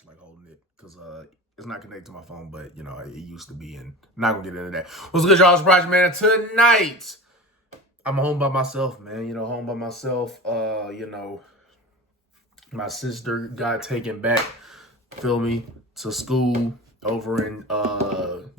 charge, like holding it, because it's not connected to my phone, but you know, it used to be, and I'm not gonna get into that. What's good, y'all? It's Project Man. Tonight, I'm home by myself, man. You know, home by myself. You know, my sister got taken back, feel me, to school over in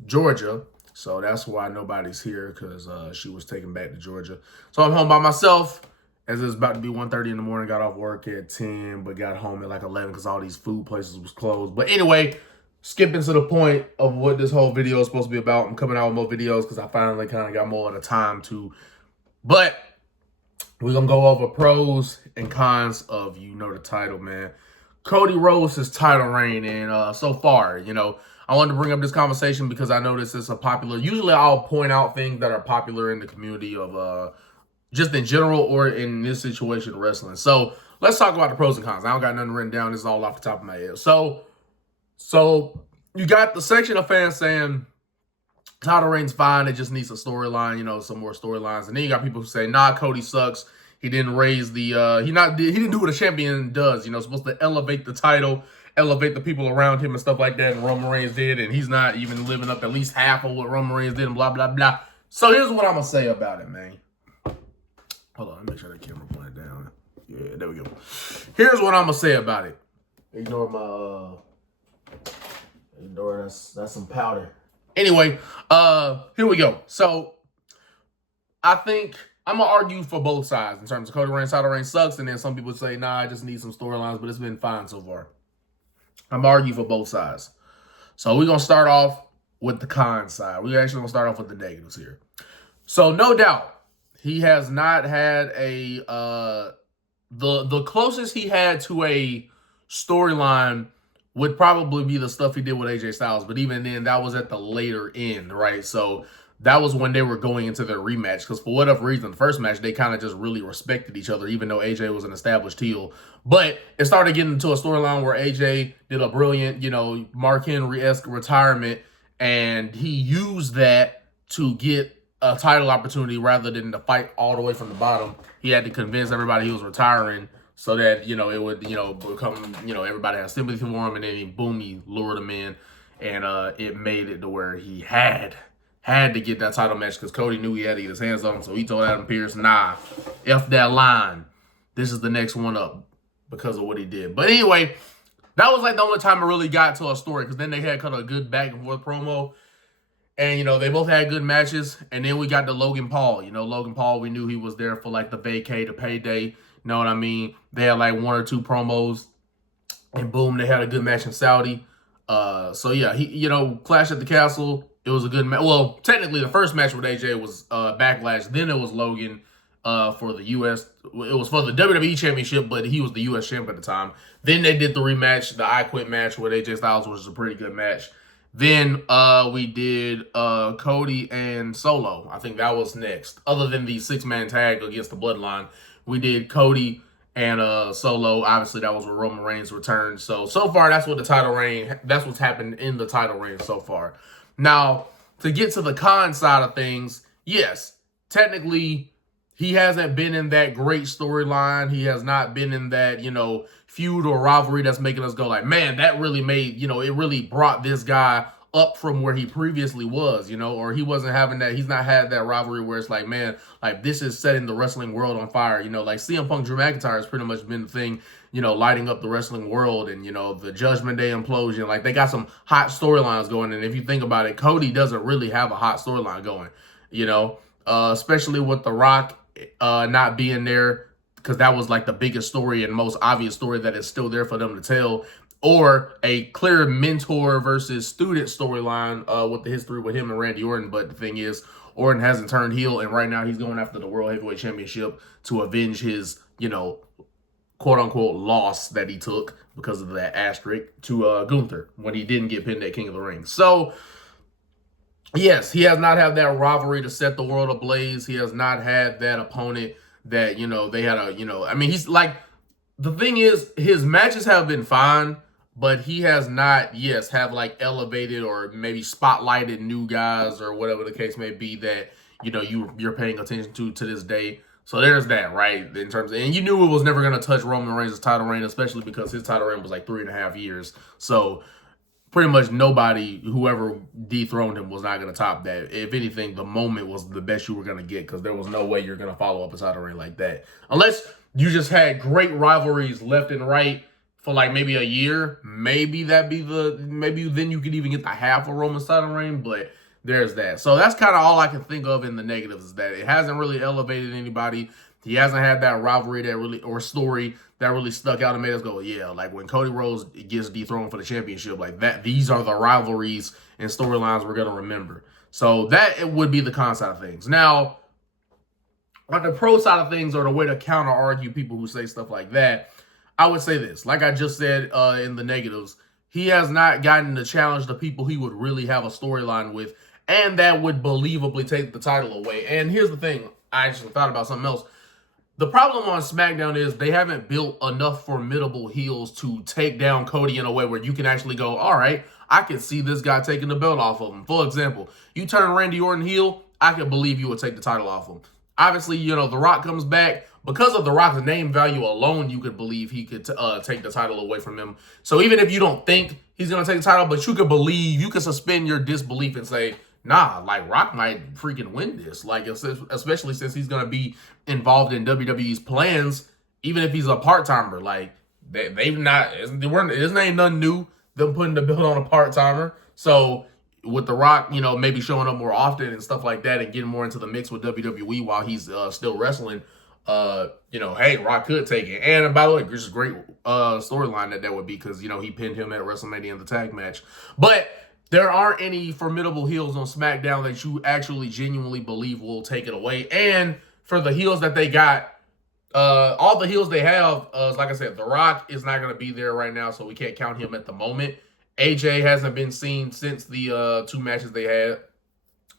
Georgia. So that's why nobody's here, because she was taken back to Georgia. So I'm home by myself. As it's about to be 1:30 in the morning, got off work at 10, but got home at like 11 because all these food places was closed. But anyway, skipping to the point of what this whole video is supposed to be about. I'm coming out with more videos because I finally kind of got more of the time to. But we're going to go over pros and cons of, you know, the title, man. Cody Rhodes' title reign, and so far, you know, I wanted to bring up this conversation because I know this is a popular, usually I'll point out things that are popular in the community of just in general or in this situation, wrestling. So let's talk about the pros and cons. I don't got nothing written down. This is all off the top of my head. So you got the section of fans saying title reign's fine. It just needs a storyline, you know, some more storylines. And then you got people who say, nah, Cody sucks. He didn't raise the, he didn't do what a champion does. You know, supposed to elevate the title, elevate the people around him and stuff like that. And Roman Reigns did. And he's not even living up at least half of what Roman Reigns did and blah, blah, blah. So here's what I'm going to say about it, man. Hold on, let me make sure that camera pointed down. Yeah, there we go. Here's what I'm gonna say about it. Ignore my ignore that's some powder. Anyway, here we go. So I think I'm gonna argue for both sides in terms of Cody Reigns, title reign sucks, and then some people say, nah, I just need some storylines, but it's been fine so far. I'm gonna argue for both sides. So we're gonna start off with the con side. We're actually gonna start off with the negatives here. So no doubt, he has not had a the closest he had to a storyline would probably be the stuff he did with AJ Styles, but even then, that was at the later end, right? So that was when they were going into their rematch, because for whatever reason, the first match, they kind of just really respected each other, even though AJ was an established heel. But it started getting into a storyline where AJ did a brilliant, you know, Mark Henry-esque retirement, and he used that to get a title opportunity rather than to fight all the way from the bottom. He had to convince everybody he was retiring so that, you know, it would, you know, become, you know, everybody has sympathy for him, and then he lured him in, and it made it to where he had to get that title match because Cody knew he had to get his hands on him, so he told Adam Pearce, nah, F that line. This is the next one up because of what he did. But anyway, that was like the only time it really got to a story, because then they had kind of a good back and forth promo. And, you know, they both had good matches. And then we got the Logan Paul. You know, Logan Paul, we knew he was there for, like, the vacay, the payday. You know what I mean? They had, like, one or two promos. And, boom, they had a good match in Saudi. So, yeah, he, you know, Clash at the Castle, it was a good match. Well, technically, the first match with AJ was Backlash. Then it was Logan for the U.S. It was for the WWE Championship, but he was the U.S. champ at the time. Then they did the rematch, the I Quit match with AJ Styles, which was a pretty good match. Then we did Cody and Solo. I think that was next. Other than the 6-man tag against the Bloodline, we did Cody and Solo. Obviously, that was where Roman Reigns returned. So far, that's what the title reign, that's what's happened in the title reign so far. Now, to get to the con side of things, yes, technically, he hasn't been in that great storyline. He has not been in that, you know, feud or rivalry that's making us go like, man, that really made, you know, it really brought this guy up from where he previously was, you know, or he wasn't having that, he's not had that rivalry where it's like, man, like this is setting the wrestling world on fire, you know, like CM Punk Drew McIntyre has pretty much been the thing, you know, lighting up the wrestling world, and, you know, the Judgment Day implosion, like they got some hot storylines going, and if you think about it, Cody doesn't really have a hot storyline going, you know, especially with The Rock not being there, because that was like the biggest story and most obvious story that is still there for them to tell, or a clear mentor versus student storyline with the history with him and Randy Orton. But the thing is, Orton hasn't turned heel, and right now he's going after the World Heavyweight Championship to avenge his, you know, quote-unquote loss that he took because of that asterisk to Gunther when he didn't get pinned at King of the Ring. So, yes, he has not had that rivalry to set the world ablaze. He has not had that opponent that, you know, they had a, you know, I mean, he's like, the thing is, his matches have been fine, but he has not, yes, have like elevated or maybe spotlighted new guys or whatever the case may be that, you know, you're paying attention to this day. So there's that, right? In terms of, and you knew it was never going to touch Roman Reigns' title reign, especially because his title reign was like 3.5 years. So pretty much nobody, whoever dethroned him, was not going to top that. If anything, the moment was the best you were going to get because there was no way you're going to follow up a title reign like that. Unless you just had great rivalries left and right for like maybe a year. Maybe then you could even get the half of Roman's title reign, but there's that. So that's kind of all I can think of in the negatives, is that it hasn't really elevated anybody. He hasn't had that rivalry that really, or story that really stuck out and made us go, yeah, like when Cody Rhodes gets dethroned for the championship, like that, these are the rivalries and storylines we're going to remember. So that it would be the con side of things. Now, on the pro side of things, or the way to counter argue people who say stuff like that, I would say this. Like I just said in the negatives, he has not gotten to challenge the people he would really have a storyline with, and that would believably take the title away. And here's the thing. I actually thought about something else. The problem on SmackDown is they haven't built enough formidable heels to take down Cody in a way where you can actually go, all right, I can see this guy taking the belt off of him. For example, you turn Randy Orton heel, I can believe you would take the title off him. Obviously, you know, The Rock comes back. Because of The Rock's name value alone, you could believe he could take the title away from him. So even if you don't think he's going to take the title, but you could believe, you could suspend your disbelief and say, nah, like Rock might freaking win this. Like, especially since he's going to be involved in WWE's plans, even if he's a part-timer. Like, they've not, it ain't nothing new, them putting the belt on a part-timer. So with The Rock, you know, maybe showing up more often and stuff like that and getting more into the mix with WWE while he's still wrestling, you know, hey, Rock could take it. And by the way, this is a great storyline that would be, because, you know, he pinned him at WrestleMania in the tag match. But there aren't any formidable heels on SmackDown that you actually genuinely believe will take it away. And for the heels that they got, all the heels they have, like I said, The Rock is not going to be there right now, so we can't count him at the moment. AJ hasn't been seen since the 2 matches they had.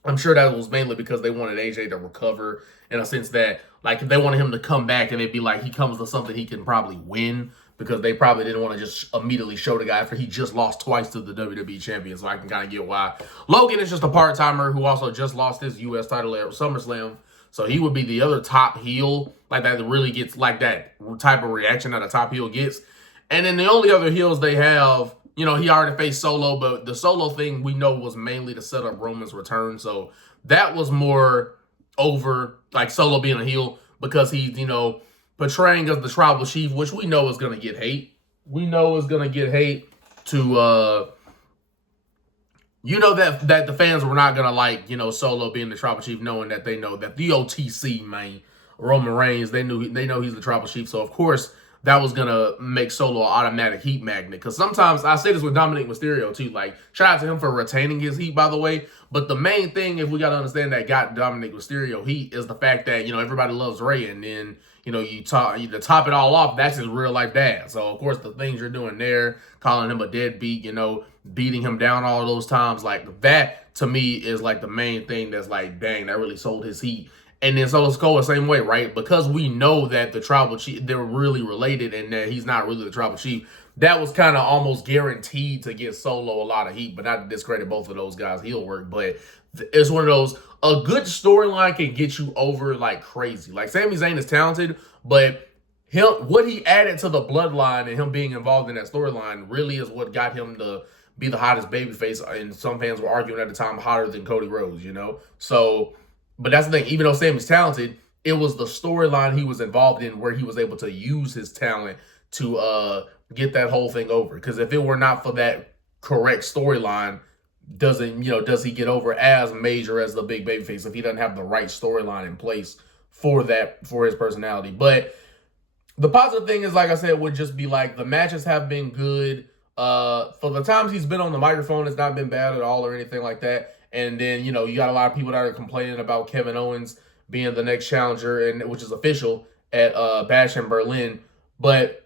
I'm sure that was mainly because they wanted AJ to recover, in a sense that, like, if they wanted him to come back and it'd be like he comes to something he can probably win, because they probably didn't want to just immediately show the guy after he just lost twice to the WWE champion. So I can kind of get why. Logan is just a part-timer who also just lost his U.S. title at SummerSlam. So he would be the other top heel, like that really gets like that type of reaction that a top heel gets. And then the only other heels they have, you know, he already faced Solo, but the Solo thing we know was mainly to set up Roman's return. So that was more over, like Solo being a heel, because he's, you know, portraying as the tribal chief, which we know is going to get hate. We know is going to get hate to, you know, that the fans were not going to like, you know, Solo being the tribal chief, knowing that they know that the OTC, man, Roman Reigns, they know he's the tribal chief. So, of course, that was going to make Solo an automatic heat magnet. Because sometimes, I say this with Dominic Mysterio, too. Like, shout out to him for retaining his heat, by the way. But the main thing, if we got to understand, that got Dominic Mysterio heat is the fact that, you know, everybody loves Ray. And then, you know, to top it all off, that's his real-life dad. So, of course, the things you're doing there, calling him a deadbeat, you know, beating him down all those times, like, that, to me, is, like, the main thing that's like, dang, that really sold his heat. And then Solo Sikoa the same way, right? Because we know that the tribal chief, they're really related and that he's not really the tribal chief. That was kind of almost guaranteed to get Solo a lot of heat, but not to discredit both of those guys' heel work. But it's one of those, a good storyline can get you over like crazy. Like Sami Zayn is talented, but what he added to the bloodline and him being involved in that storyline really is what got him to be the hottest babyface. And some fans were arguing at the time, hotter than Cody Rhodes, you know? So, but that's the thing, even though Sami's talented, it was the storyline he was involved in where he was able to use his talent to get that whole thing over. Because if it were not for that correct storyline, does he get over as major as the big babyface if he doesn't have the right storyline in place for his personality? But the positive thing is, like I said, would just be like the matches have been good. For the times he's been on the microphone, it's not been bad at all or anything like that. And then, you know, you got a lot of people that are complaining about Kevin Owens being the next challenger, and which is official at Bash in Berlin. But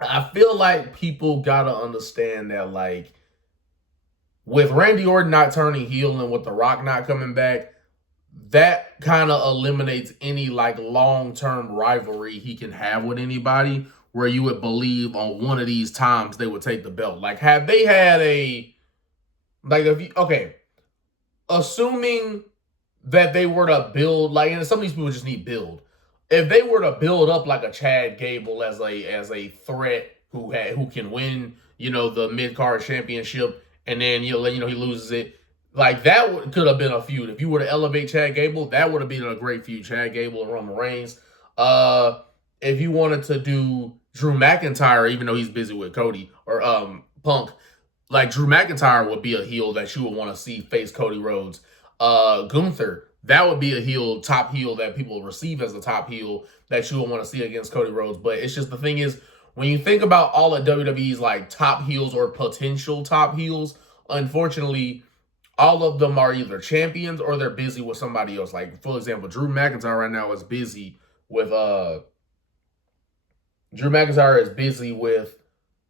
I feel like people got to understand that, like, with Randy Orton not turning heel and with The Rock not coming back, that kind of eliminates any, like, long-term rivalry he can have with anybody where you would believe on one of these times they would take the belt. Like, had they had a, like, assuming that they were to build, like, and some of these people just need build. if they were to build up like a Chad Gable as a threat who can win, the mid card championship, and then he loses it. Like that could have been a feud. If you were to elevate Chad Gable, that would have been a great feud. Chad Gable and Roman Reigns. If you wanted to do Drew McIntyre, even though he's busy with Cody or Punk, like Drew McIntyre would be a heel that you would want to see face Cody Rhodes. Gunther, that would be a top heel that people receive as a top heel that you would want to see against Cody Rhodes. But it's just the thing is, when you think about all of WWE's like top heels or potential top heels, unfortunately, all of them are either champions or they're busy with somebody else. Like, for example, Drew McIntyre right now is busy with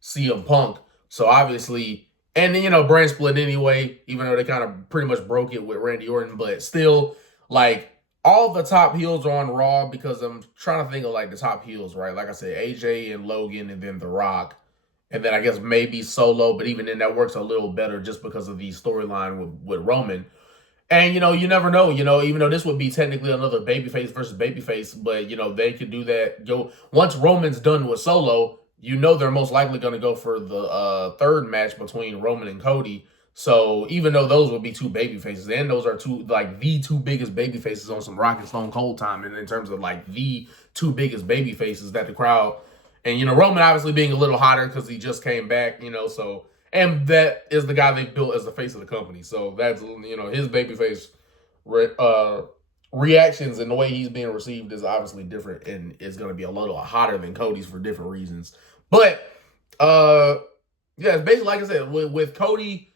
CM Punk. So obviously, and then, brand split anyway, even though they kind of pretty much broke it with Randy Orton, but still, like, all the top heels are on Raw because I'm trying to think of, like, the top heels, right? Like I said, AJ and Logan and then The Rock. And then I guess maybe Solo, but even then that works a little better just because of the storyline with Roman. And, you never know, even though this would be technically another babyface versus babyface, but, they could do that. Once Roman's done with Solo, they're most likely going to go for the third match between Roman and Cody. So even though those would be two babyfaces, and those are the two biggest babyfaces on some Rock and Stone Cold time, and in terms of like the two biggest babyfaces that the crowd, and Roman obviously being a little hotter because he just came back, so, and that is the guy they built as the face of the company. So that's his babyface reactions and the way he's being received is obviously different and is going to be a little hotter than Cody's for different reasons. But yeah, it's basically like I said, with Cody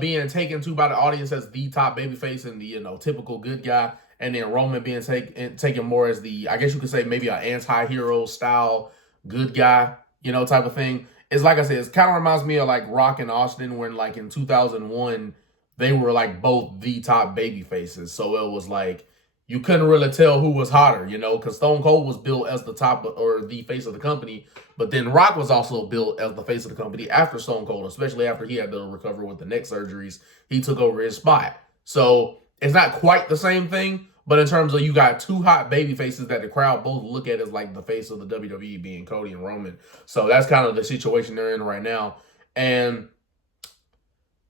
being taken to by the audience as the top babyface and the typical good guy, and then Roman being taken more as the, I guess you could say, maybe an anti-hero style good guy, type of thing. It's like I said, it kind of reminds me of like Rock and Austin when like in 2001 they were like both the top baby faces. So it was like you couldn't really tell who was hotter, because Stone Cold was built as the top or the face of the company, but then Rock was also built as the face of the company after Stone Cold, especially after he had to recover with the neck surgeries. He took over his spot. So it's not quite the same thing, but in terms of you got two hot baby faces that the crowd both look at as like the face of the WWE, being Cody and Roman. So that's kind of the situation they're in right now. And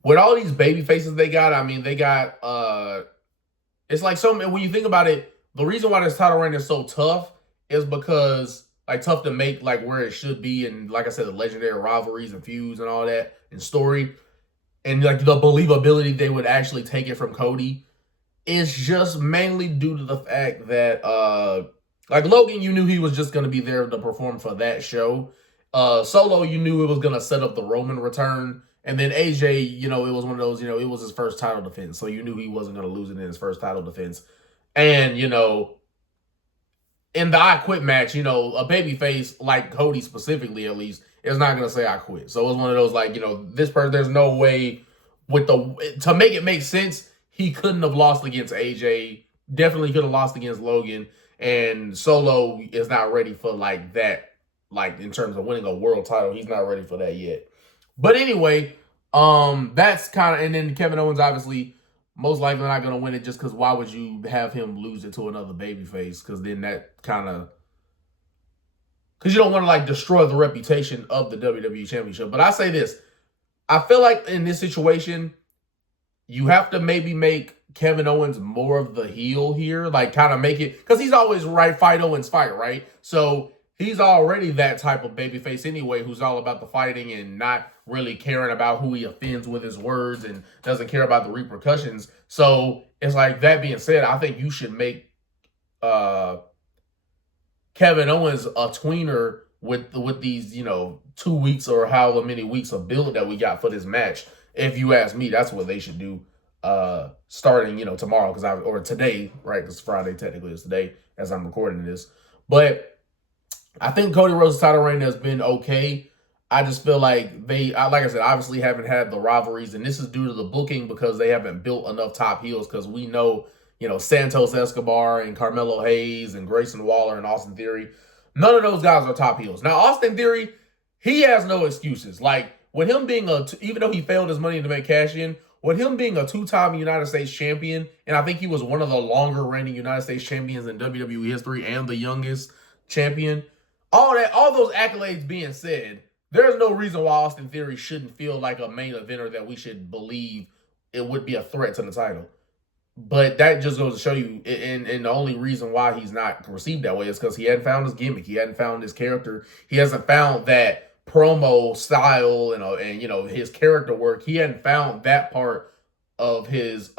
with all these baby faces they got, I mean, they got, it's like when you think about it, the reason why this title reign is so tough is because, like, tough to make, like, where it should be. And like I said, the legendary rivalries and feuds and all that and story. And, like, the believability they would actually take it from Cody is just mainly due to the fact that, like, Logan, you knew he was just going to be there to perform for that show. Solo, you knew it was going to set up the Roman return. And then AJ, it was one of those, it was his first title defense. So you knew he wasn't going to lose it in his first title defense. And, in the I Quit match, a babyface like Cody specifically, at least, is not going to say I quit. So it was one of those, like, this person, there's no way to make it make sense, he couldn't have lost against AJ. Definitely could have lost against Logan. And Solo is not ready for, like, that, like, in terms of winning a world title. He's not ready for that yet. But anyway, that's kind of, and then Kevin Owens obviously most likely not going to win it just because why would you have him lose it to another babyface? Because then that kind of, because you don't want to like destroy the reputation of the WWE Championship. But I say this, I feel like in this situation, you have to maybe make Kevin Owens more of the heel here, like kind of make it, because he's always fight Owens fight, right? So he's already that type of babyface anyway, who's all about the fighting and not really caring about who he offends with his words and doesn't care about the repercussions. So it's like, that being said, I think you should make Kevin Owens a tweener with these, 2 weeks or however many weeks of build that we got for this match. If you ask me, that's what they should do starting, tomorrow, or today, right? Because Friday technically is today as I'm recording this. But I think Cody Rhodes' title reign has been okay. I just feel like like I said, obviously haven't had the rivalries, and this is due to the booking because they haven't built enough top heels, because we know, Santos Escobar and Carmelo Hayes and Grayson Waller and Austin Theory, none of those guys are top heels. Now, Austin Theory, he has no excuses. Like, with him being even though he failed his Money in the Bank cash in, with him being a two-time United States champion, and I think he was one of the longer-reigning United States champions in WWE history and the youngest champion. All those accolades being said, there's no reason why Austin Theory shouldn't feel like a main eventer that we should believe it would be a threat to the title. But that just goes to show you, and the only reason why he's not received that way is because he hadn't found his gimmick. He hadn't found his character. He hasn't found that promo style and his character work. He hadn't found that part of his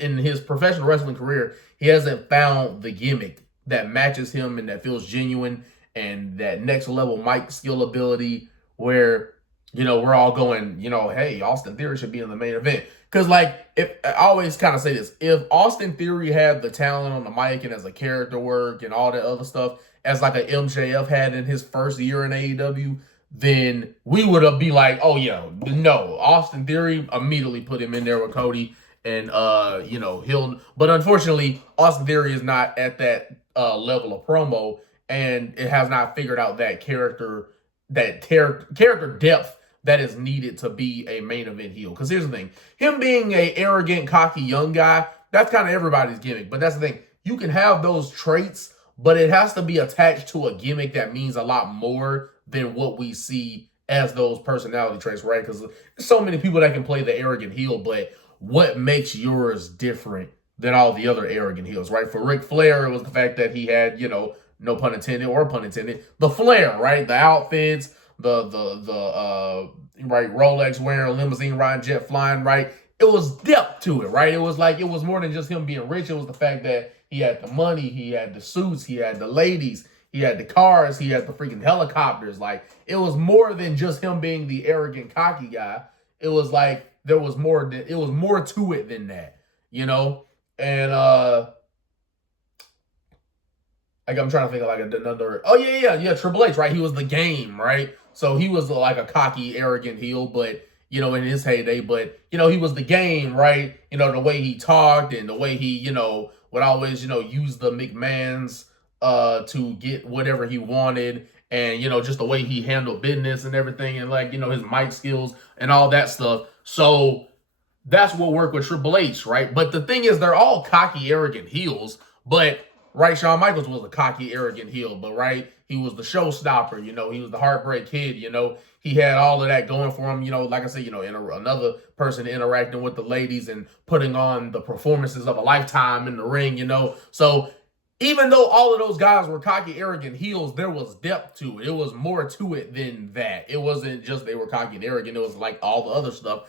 in his professional wrestling career. He hasn't found the gimmick that matches him and that feels genuine and that next level mic skill ability where we're all going, hey, Austin Theory should be in the main event. Because, if I always kind of say this, if Austin Theory had the talent on the mic and as a character work and all that other stuff, as like a MJF had in his first year in AEW, then we would be like, oh, yeah, no, Austin Theory, immediately put him in there with Cody. And, but unfortunately, Austin Theory is not at that level of promo, and it has not figured out that character depth that is needed to be a main event heel. Because here's the thing. Him being a arrogant, cocky, young guy, that's kind of everybody's gimmick. But that's the thing. You can have those traits, but it has to be attached to a gimmick that means a lot more than what we see as those personality traits, right? Because there's so many people that can play the arrogant heel, but what makes yours different than all the other arrogant heels, right? For Ric Flair, it was the fact that he had, no pun intended or pun intended, the flair, right? The outfits, the right, Rolex wearing, limousine riding, jet flying, right? It was depth to it, right? It was more than just him being rich. It was the fact that he had the money, he had the suits, he had the ladies, he had the cars, he had the freaking helicopters. It was more than just him being the arrogant, cocky guy. It was there was more. It was more to it than that, And I'm trying to think of another. Oh yeah. Triple H, right? He was the Game, right? So he was like a cocky, arrogant heel, but in his heyday. But he was the Game, right? The way he talked and the way he would always use the McMahons to get whatever he wanted, and just the way he handled business and everything, and his mic skills and all that stuff. So that's what worked with Triple H, right? But the thing is, they're all cocky, arrogant heels, but. Right, Shawn Michaels was a cocky, arrogant heel, but right, he was the showstopper, he was the heartbreak kid, he had all of that going for him, like I said, another person interacting with the ladies and putting on the performances of a lifetime in the ring, So even though all of those guys were cocky, arrogant heels, there was depth to it. It was more to it than that. It wasn't just they were cocky and arrogant. It was like all the other stuff.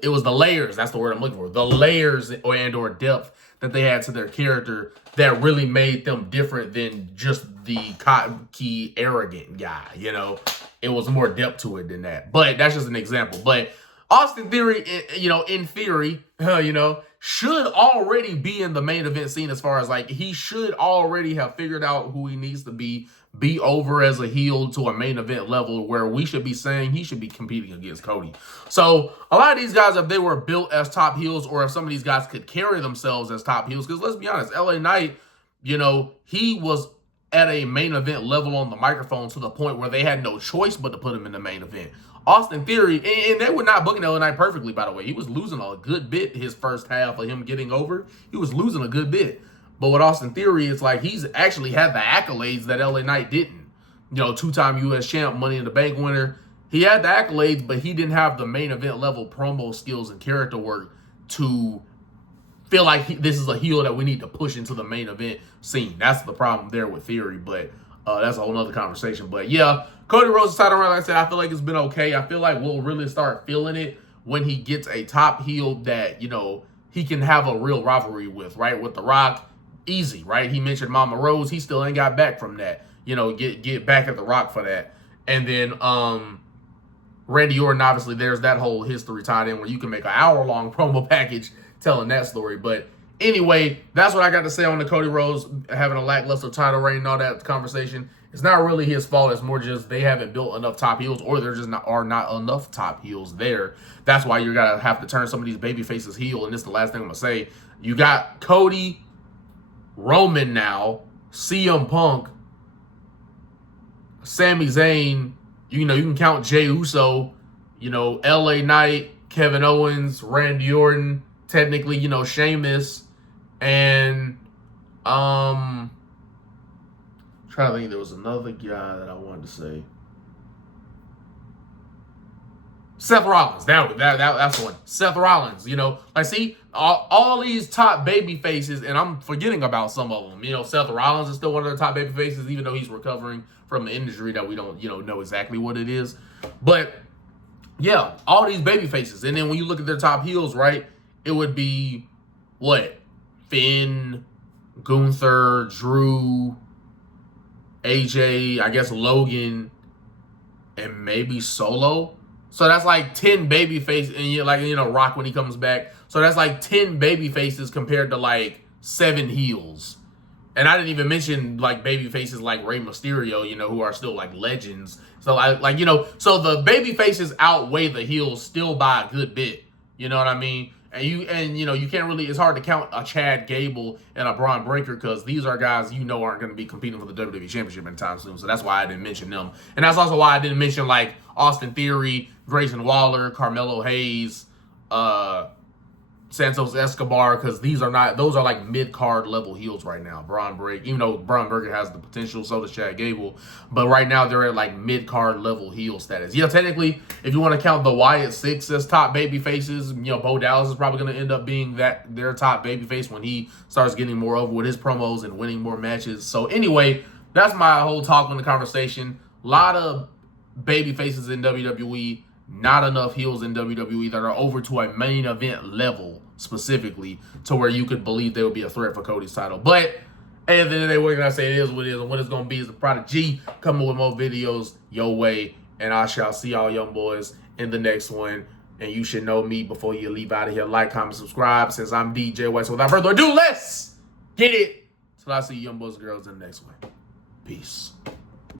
It was the layers. That's the word I'm looking for. The layers or depth that they had to their character that really made them different than just the cocky, arrogant guy, It was more depth to it than that. But that's just an example. But Austin Theory, in theory, should already be in the main event scene as far as he should already have figured out who he needs to be over as a heel to a main event level where we should be saying he should be competing against Cody. So a lot of these guys, if they were built as top heels or if some of these guys could carry themselves as top heels, because let's be honest, LA Knight, he was at a main event level on the microphone to the point where they had no choice but to put him in the main event. Austin Theory, and they were not booking LA Knight perfectly, by the way. He was losing a good bit his first half of him getting over. He was losing a good bit. But with Austin Theory, it's he's actually had the accolades that LA Knight didn't. Two-time U.S. champ, Money in the Bank winner. He had the accolades, but he didn't have the main event level promo skills and character work to feel like this is a heel that we need to push into the main event scene. That's the problem there with Theory, but that's a whole nother conversation. But yeah, Cody Rhodes' title run, like I said, I feel like it's been okay. I feel like we'll really start feeling it when he gets a top heel that, he can have a real rivalry with, right? With The Rock, easy, right? He mentioned Mama Rose. He still ain't got back from that. Get back at The Rock for that. And then Randy Orton, obviously, there's that whole history tied in where you can make an hour-long promo package telling that story. But anyway, that's what I got to say on the Cody Rhodes having a lackluster title reign and all that conversation. It's not really his fault. It's more just they haven't built enough top heels, or there just are not enough top heels there. That's why you're going to have to turn some of these baby faces heel. And this is the last thing I'm going to say. You got Cody, Roman now, CM Punk, Sami Zayn, you can count Jey Uso, LA Knight, Kevin Owens, Randy Orton, technically, you know, Sheamus, and trying to think, there was another guy that I wanted to say. Seth Rollins. That's the one. Seth Rollins. You know, like, see, all these top baby faces, and I'm forgetting about some of them. You know, Seth Rollins is still one of the top baby faces, even though he's recovering from an injury that we don't, you know exactly what it is. But yeah, all these baby faces. And then when you look at their top heels, right, it would be what? Finn, Gunther, Drew, AJ, I guess Logan, and maybe Solo. So that's like 10 baby faces, and you know, Rock when he comes back. So that's like 10 baby faces compared to like 7 heels. And I didn't even mention like baby faces like Rey Mysterio, you know, who are still like legends. So like, you know, so the baby faces outweigh the heels still by a good bit. You know what I mean? And you know, you can't really, it's hard to count a Chad Gable and a Braun Breaker because these are guys you know aren't going to be competing for the WWE Championship anytime soon. So that's why I didn't mention them. And that's also why I didn't mention like Austin Theory, Grayson Waller, Carmelo Hayes, Santos Escobar, because those are like mid-card level heels right now. Braun Breaker, even though Braun Breaker has the potential, so does Chad Gable. But right now they're at like mid-card level heel status. Yeah, technically, if you want to count the Wyatt Six as top baby faces, you know, Bo Dallas is probably going to end up being their top baby face when he starts getting more over with his promos and winning more matches. So anyway, that's my whole talk on the conversation. A lot of baby faces in WWE, not enough heels in WWE that are over to a main event level specifically to where you could believe they would be a threat for Cody's title. But at the end of the day, what can I say? It is what it is, and what it's going to be is the Prodigy coming with more videos your way, and I shall see y'all young boys in the next one. And you should know me before you leave out of here. Like, comment, subscribe, since I'm DJ White. So without further ado, let's get it. Till I see you young boys and girls in the next one. Peace.